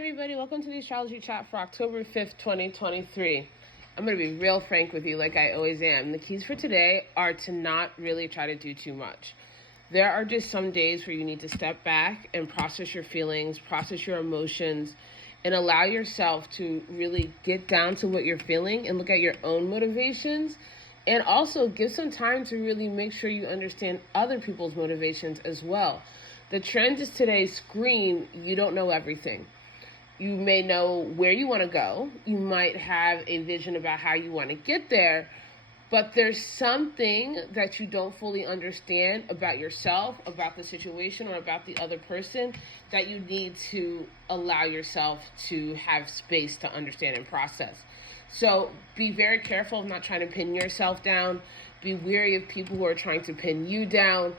everybody. Welcome to the Astrology Chat for October 5th, 2023. I'm going to be real frank with you like I always am. The keys for today are to not really try to do too much. There are just some days where you need to step back and process your feelings, process your emotions, and allow yourself to really get down to what you're feeling and look at your own motivations. And also give some time to really make sure you understand other people's motivations as well. The trend is today scream, you don't know everything. You may know where you want to go. You might have a vision about how you want to get there, but there's something that you don't fully understand about yourself, about the situation, or about the other person that you need to allow yourself to have space to understand and process. So be very careful of not trying to pin yourself down. Be wary of people who are trying to pin you down.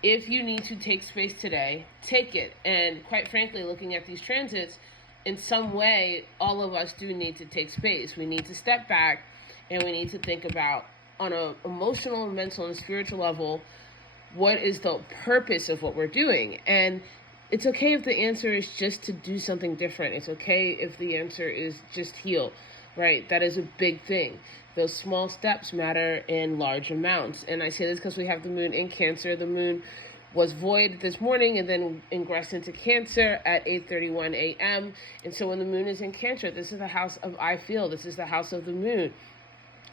If you need to take space today, take it. And quite frankly, looking at these transits, in some way, all of us do need to take space. We need to step back and we need to think about, on an emotional, mental, and spiritual level, what is the purpose of what we're doing? And it's okay if the answer is just to do something different. It's okay if the answer is just heal, right? That is a big thing. Those small steps matter in large amounts. And I say this because we have the moon in Cancer. The moon was void this morning and then ingressed into Cancer at 8:31 a.m. And so when the moon is in Cancer, this is the house of I feel. This is the house of the moon.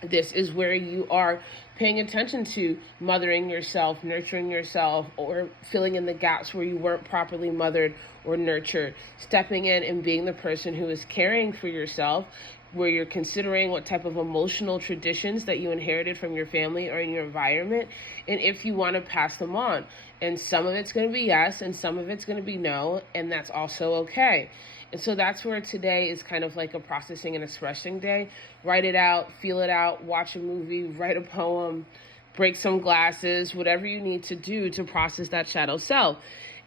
This is where you are paying attention to mothering yourself, nurturing yourself, or filling in the gaps where you weren't properly mothered or nurtured, stepping in and being the person who is caring for yourself, where you're considering what type of emotional traditions that you inherited from your family or in your environment, and if you want to pass them on. And some of it's going to be yes, and some of it's going to be no, and that's also okay. And so that's where today is kind of like a processing and expressing day. Write it out, feel it out, watch a movie, write a poem, break some glasses, whatever you need to do to process that shadow self.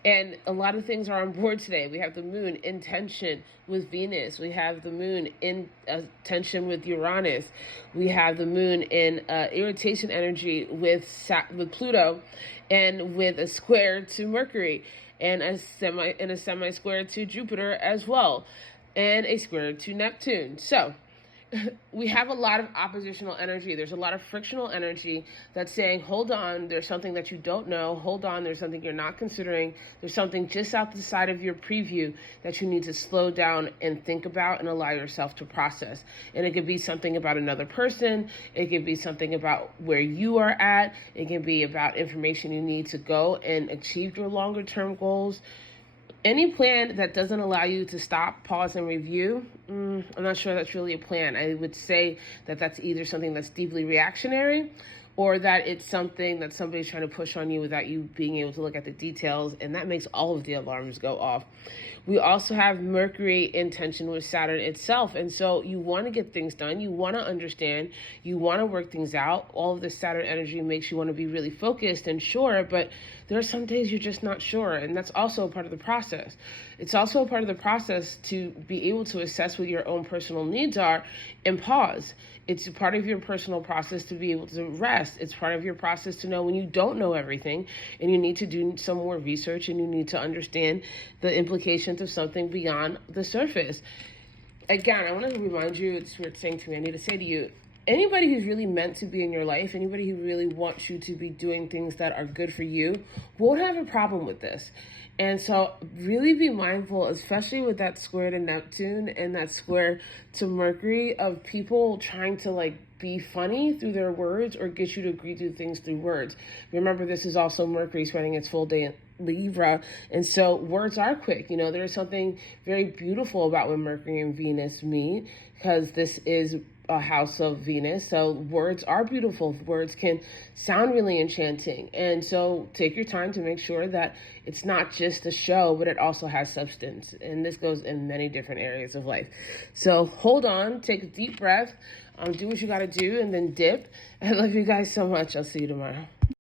And a lot of things are on board today. We have the moon in tension with Venus. We have the moon in tension with Uranus. We have the moon in irritation energy with Pluto, and with a square to Mercury, and a semi square to Jupiter as well, and a square to Neptune. So we have a lot of oppositional energy. There's a lot of frictional energy that's saying, hold on, there's something that you don't know. Hold on, there's something you're not considering. There's something just out the side of your preview that you need to slow down and think about and allow yourself to process. And it could be something about another person. It could be something about where you are at. It can be about information you need to go and achieve your longer term goals. Any plan that doesn't allow you to stop, pause, and review, I'm not sure that's really a plan. I would say that that's either something that's deeply reactionary, or that it's something that somebody's trying to push on you without you being able to look at the details, and that makes all of the alarms go off. We also have Mercury in tension with Saturn itself, and so you want to get things done, you want to understand, you want to work things out. All of this Saturn energy makes you want to be really focused and sure, but there are some days you're just not sure, and that's also a part of the process. It's also a part of the process to be able to assess what your own personal needs are and pause. It's a part of your personal process to be able to rest. It's part of your process to know when you don't know everything and you need to do some more research and you need to understand the implications of something beyond the surface. Again, I want to remind you, it's worth saying to me, I need to say to you, anybody who's really meant to be in your life, anybody who really wants you to be doing things that are good for you, won't have a problem with this. And so really be mindful, especially with that square to Neptune and that square to Mercury, of people trying to be funny through their words or get you to agree to things through words. Remember, this is also Mercury spending its full day in Libra, and so words are quick. There's something very beautiful about when Mercury and Venus meet, because this is a house of Venus, so words are beautiful. Words can sound really enchanting, and so take your time to make sure that it's not just a show, but it also has substance, and this goes in many different areas of life. So hold on, take a deep breath, do what you got to do, and then dip. I love you guys so much. I'll see you tomorrow.